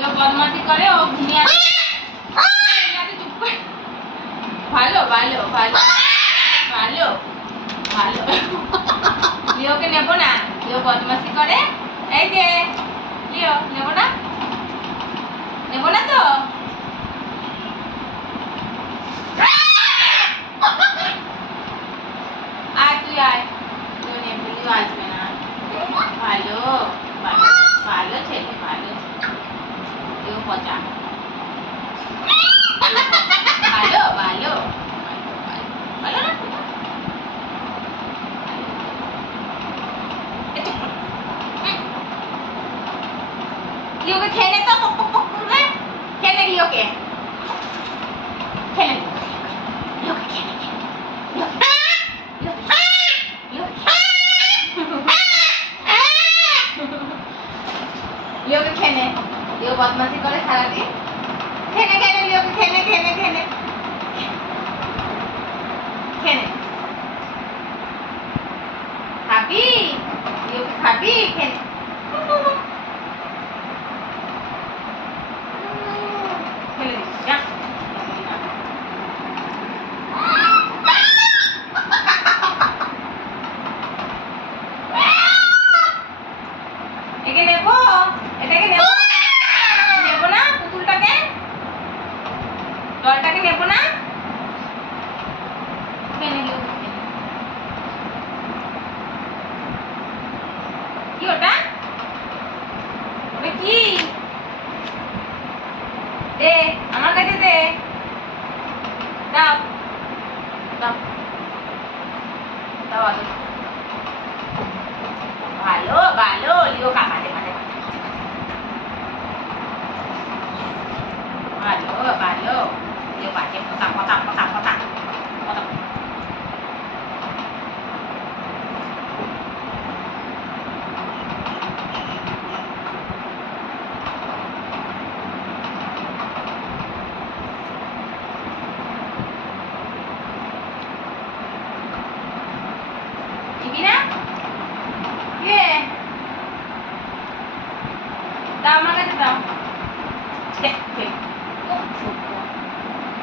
লিও বদমাশি করে, ও ঘুমিয়ে আছে, চুপ করে। ভালো ভালো ভালো ভালো ভালো। লিওকে নেব না, লিও বদমাশি করে। এই যে লিও, নেব না, নেব না তো। আয় তুই আয়, লিও নেব, লিও আসবে না। ভালো ভালো ভালো ছেলে, ভালো লিও পচা। ভালো ভালো ভালো না। লিওকে খেয়ে নে তো, পক পক পক করবে। খেয়ে নে লিওকে, খেয়ে নে লিওকে, খেয়ে নে, লিওকে খেয়ে নে। লিও বদমাশি করে সারাদিন। খেয়ে নে, খেয়ে নে লিওকে, খেয়ে নে, খেয়ে নে, খেয়ে নে, খেয়ে নে। খাবি লিওকে, খাবি, খেয়ে নে। খেলে দিস, যা। একে নেবো, এটাকে নেবো, নেবো না পুতুলটাকে, ডলটাকে নেবো না। খেয়ে নে, কি ওটা, ওটা কি? দে আমার কাছে, দে, দাও দাও দাও। ভালো ভালো লিও কাকাতে মাঝে ভালো ভালো লিও পাশে কথা কথা